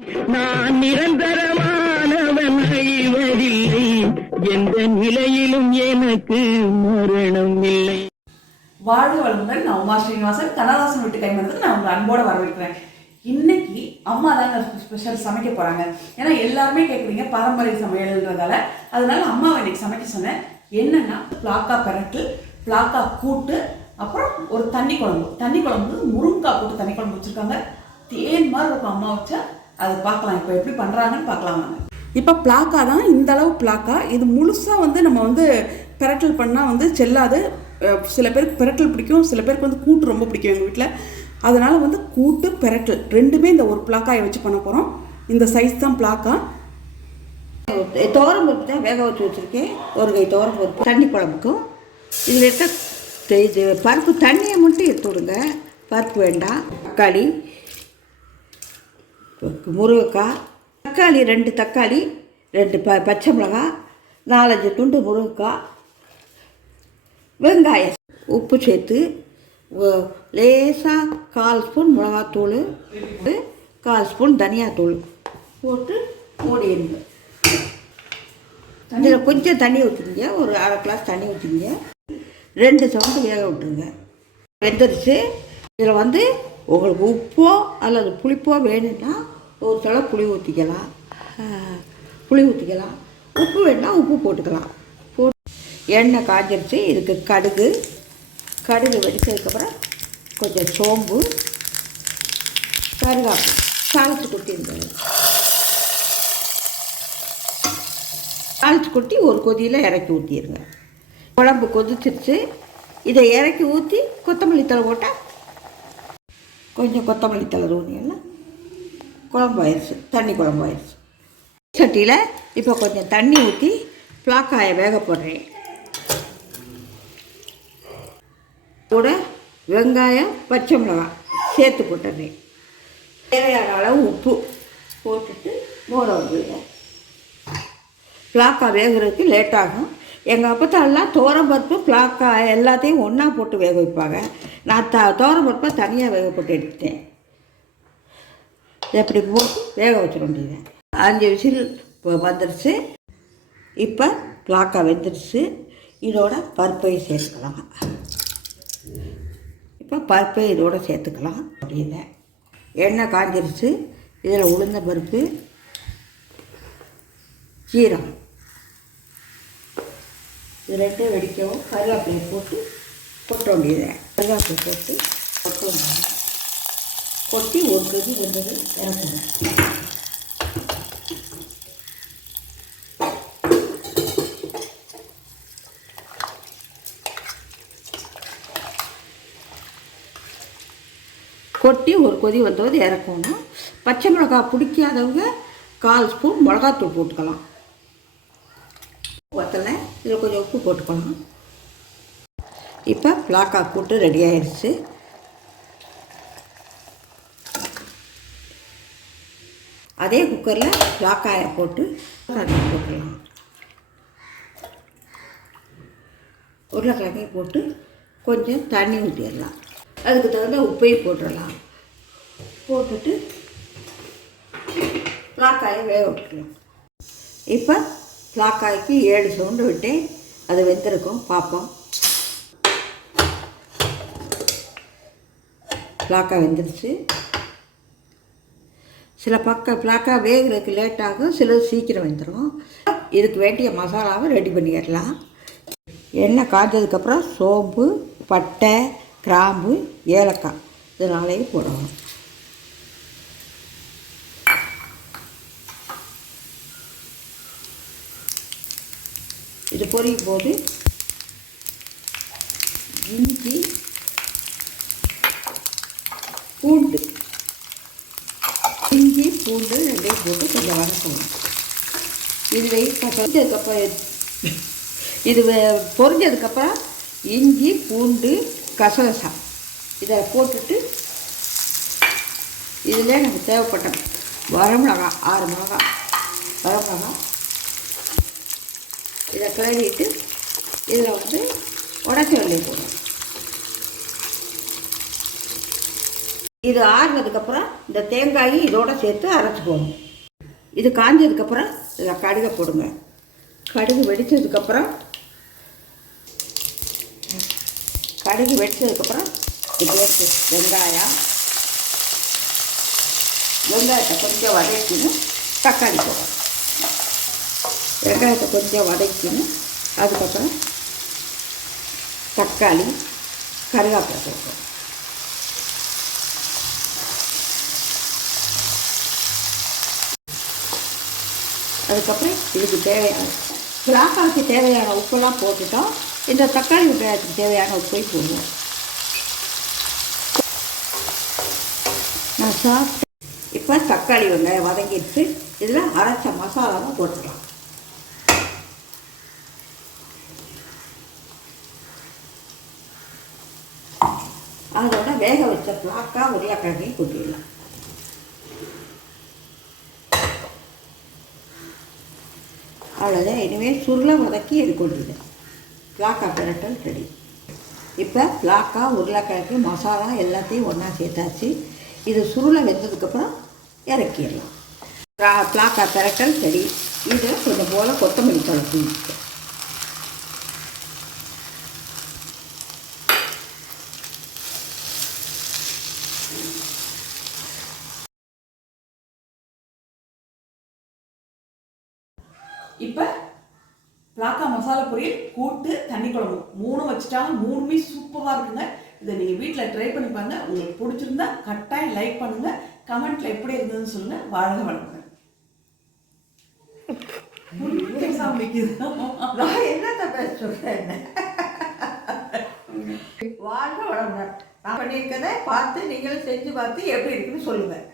நான் நிரந்தரமானவன் அழிவதில்லை, எந்த நிலையிலும் எனக்கு மரணம் இல்லை. வாழ்க வளமுடன். நான் உமா ஸ்ரீனிவாசன். கண்ணதாசன் வீட்டு கைமணத்துக்கு நான் உங்களை அன்போடு வரவேற்கிறேன். இன்னைக்கு அம்மா தாங்க ஸ்பெஷல் சமைக்க போகிறாங்க. ஏன்னா எல்லாருமே கேட்குறீங்க பாரம்பரிய சமையல்ன்றதால, அதனால அம்மாவை இன்னைக்கு சமைக்க சொன்னேன். என்னென்னா பிளாக்கா பெரட்டு, பிளாக்கா கூட்டு, அப்புறம் ஒரு தண்ணி குழம்பு முருங்கைக்காய் போட்டு தண்ணி குழம்பு வச்சுருக்காங்க. தேன் மாதிரி இருக்கும் அம்மா வச்சா. அது பார்க்கலாம், இப்போ எப்படி பண்ணுறாங்கன்னு பார்க்கலாம் வாங்க. இப்போ பிளாக்கா தான், இந்த அளவு பிளாக்கா. இது முழுசாக நம்ம பெரட்டல் பண்ணால் செல்லாது. சில பேருக்கு பெரட்டல் பிடிக்கும், சில பேருக்கு கூட்டு ரொம்ப பிடிக்கும் எங்கள் வீட்டில். அதனால் கூட்டு பெரட்டல் ரெண்டுமே இந்த ஒரு பிளாக்காயை வச்சு பண்ண போகிறோம். இந்த சைஸ் தான் பிளாக்கா. துவரம் பருப்பு தான் வேக வச்சு வச்சுருக்கேன். ஒரு கை துவரம் பருப்பு தண்ணி குழம்புக்கும். இதில் இருக்க இது பருப்பு தண்ணியை மட்டும் எடுத்து விடுங்க, பருப்பு வேண்டாம். தக்காளி, முருங்கைக்காய், தக்காளி 2 தக்காளி, 2 பச்சை மிளகாய், 4-5 துண்டு முருங்கைக்காய், வெங்காயம், உப்பு சேர்த்து லேசாக 1/4 ஸ்பூன் மிளகாத்தூள், 1/4 ஸ்பூன் தனியாத்தூள் போட்டு மூடிடுங்க. இதில் கொஞ்சம் தண்ணி ஊற்றிக்கிங்க, ஒரு 1/2 கிளாஸ் தண்ணி ஊற்றிக்கிங்க. 2 சவுண்டு வேக விட்டுருங்க. வெந்துருச்சு. இதில் உங்களுக்கு உப்போ அல்லது புளிப்போ வேணும்னா ஒரு தடவை புளி ஊற்றிக்கலாம். உப்பு வேணுன்னா உப்பு போட்டுக்கலாம். எண்ணெய் காஞ்சிருச்சு. இதுக்கு கடுகு வெடிச்சதுக்கப்புறம் கொஞ்சம் சோம்பு, கருகாப்பு தாளித்து கொட்டிருங்க. தாளித்து கொட்டி ஒரு கொதியில் இறக்கி ஊற்றிடுங்க. குழம்பு கொதிச்சிருச்சு. இதை இறக்கி ஊற்றி கொத்தமல்லி தழை போட்டால், கொஞ்சம் கொத்தமல்லி தழை ஊற்றிங்கன்னா குழம்பு ஆயிடுச்சு, தண்ணி குழம்பு ஆயிடுச்சு. சட்டியில் இப்போ கொஞ்சம் தண்ணி ஊற்றி பிளாக்காயை வேக போடுறேன். கூட வெங்காயம், பச்சை மிளகாய் சேர்த்து போட்டுறேன். தேவையான அளவு உப்பு போட்டுட்டு மூட விடுங்க. பிளாக்கா வேகிறதுக்கு லேட்டாகும். எங்கள் அப்பத்தாலாம் துவரம்பருப்பு பிளாக்கா எல்லாத்தையும் ஒன்றா போட்டு வேக வைப்பாங்க. நான் துவரம்பருப்பை தனியாக வேக போட்டு எடுத்துட்டேன். எப்படி போட்டு வேக வச்சிட வேண்டியது. 5 விசில் வந்துடுச்சு. இப்போ பிளாக்கா வெந்துடுச்சு. இதோட பருப்பையும் சேர்த்துக்கலாம். இப்போ பருப்பை இதோடு சேர்த்துக்கலாம். அப்படின்னு எண்ணெய் காஞ்சிருச்சு. இதில் உளுந்த பருப்பு, ஜீரகம், இது 2 வெடிக்கவும் கருவேப்பிலையை போட்டு கொட்ட வேண்டியது. கருவேப்பிலை போட்டு கொட்டி ஒரு கொதி வந்தது இறக்கணும். கொட்டி ஒரு கொதி வந்தது இறக்கணும். பச்சை மிளகாய் பிடிக்காதவங்க 1/4 ஸ்பூன் மிளகாத்தூள் போட்டுக்கலாம். வத்தலை இதில் கொஞ்சம் உப்பு போட்டுக்கலாம். இப்போ பிளாக்கா கூட்டு ரெடி ஆயிடுச்சு. அதே குக்கரில் பிளாக்காயை போட்டு போட்டுடலாம். உருளைக்கிழங்கையும் போட்டு கொஞ்சம் தண்ணி ஊற்றிடலாம். அதுக்கு தகுந்த உப்பையும் போட்டுடலாம். போட்டுட்டு பிளாக்காயை வேக விட்டுக்கலாம். இப்போ பிளாக்காய்க்கு 7 சவுண்டு விட்டேன். அது வெந்திருக்கும், பார்ப்போம். பிளாக்கா வெந்துருச்சு. சில பிளாக்கா வேகிறதுக்கு லேட் ஆகும், சிலது சீக்கிரம் வெந்துடும். இதுக்கு வேண்டிய மசாலாவை ரெடி பண்ணிடலாம். எண்ணெய் காய்ச்சதுக்கப்புறம் சோம்பு, பட்டை, கிராம்பு, ஏலக்காய் இதனாலேயும் போடணும். இது பொரியும் போது இஞ்சி, பூண்டு ரெண்டையும் போட்டு கொஞ்சம் வதக்கணும். இது பொரிஞ்சதுக்கப்புறம் இஞ்சி, பூண்டு, கசகசா இதை போட்டுட்டு இதில் எனக்கு தேவைப்பட்ட வரமிளகாய் 6 மிளகாய் வரமிளகாய் இதை கிளறிட்டு இதில் உடச்ச வெள்ளையை போடணும். இது ஆறுனதுக்கப்புறம் இந்த தேங்காயும் இதோட சேர்த்து அரைச்சிக்கணும். இது காஞ்சதுக்கப்புறம் இதில் கடுகை போடுங்க. கடுகு வெடித்ததுக்கப்புறம் இது வெங்காயத்தை கொஞ்சம் வதக்கின்னு தக்காளி போடணும். வெங்காயத்தை கொஞ்சம் வதக்கின்னு அதுக்கப்புறம் தக்காளி கருவேப்பிலை போடணும். அதுக்கப்புறம் இதுக்கு பிளாக்காவுக்கு தேவையான உப்பெல்லாம் போட்டுட்டோம். இந்த தக்காளி வெங்காயத்துக்கு தேவையான உப்பை போடுவோம். நான் சாப்பிட்டு இப்போ தக்காளி வெங்காயம் வதங்கிட்டு இதில் அரைச்ச மசாலாவும் போட்டுக்கலாம். அதோட வேக வச்ச பிளாக்கா உருளைக்கிழங்கையும் கொட்டிடலாம். அவ்வளோதான். இனிமேல் சுருளை வதக்கி இது கொட்டிடுது. பிளாக்கா பிரட்டல் ரெடி. இப்போ பிளாக்கா உருளைக்கிழங்கு மசாலா எல்லாத்தையும் ஒன்றா சேர்த்தாச்சு. இது சுருளை வெந்ததுக்கப்புறம் இறக்கிடலாம். பிளாக்கா பிரட்டல் ரெடி. இதை கொஞ்சம் போல் கொத்தமல்லி தழை தூக்கிட்டு இப்போ பிளாக்கா மசாலா பொரியல், கூட்டு, தண்ணி குழம்பு 3 வச்சுட்டாங்க. 3மே சூப்பராக இருக்குங்க. இதை நீங்கள் வீட்டில் ட்ரை பண்ணி பாருங்க. உங்களுக்கு பிடிச்சிருந்தா கட்டாயம் லைக் பண்ணுங்க. கமெண்ட்ல எப்படி இருந்ததுன்னு சொல்லுங்க. வாழ்க வளமுடன். நான் என்னத்தை பேச சொல்கிறேன்? வாழ்க வளமுடன். நான் பண்ணியிருக்கதை பார்த்து நீங்களும் செஞ்சு பார்த்து எப்படி இருக்குன்னு சொல்லுங்கள்.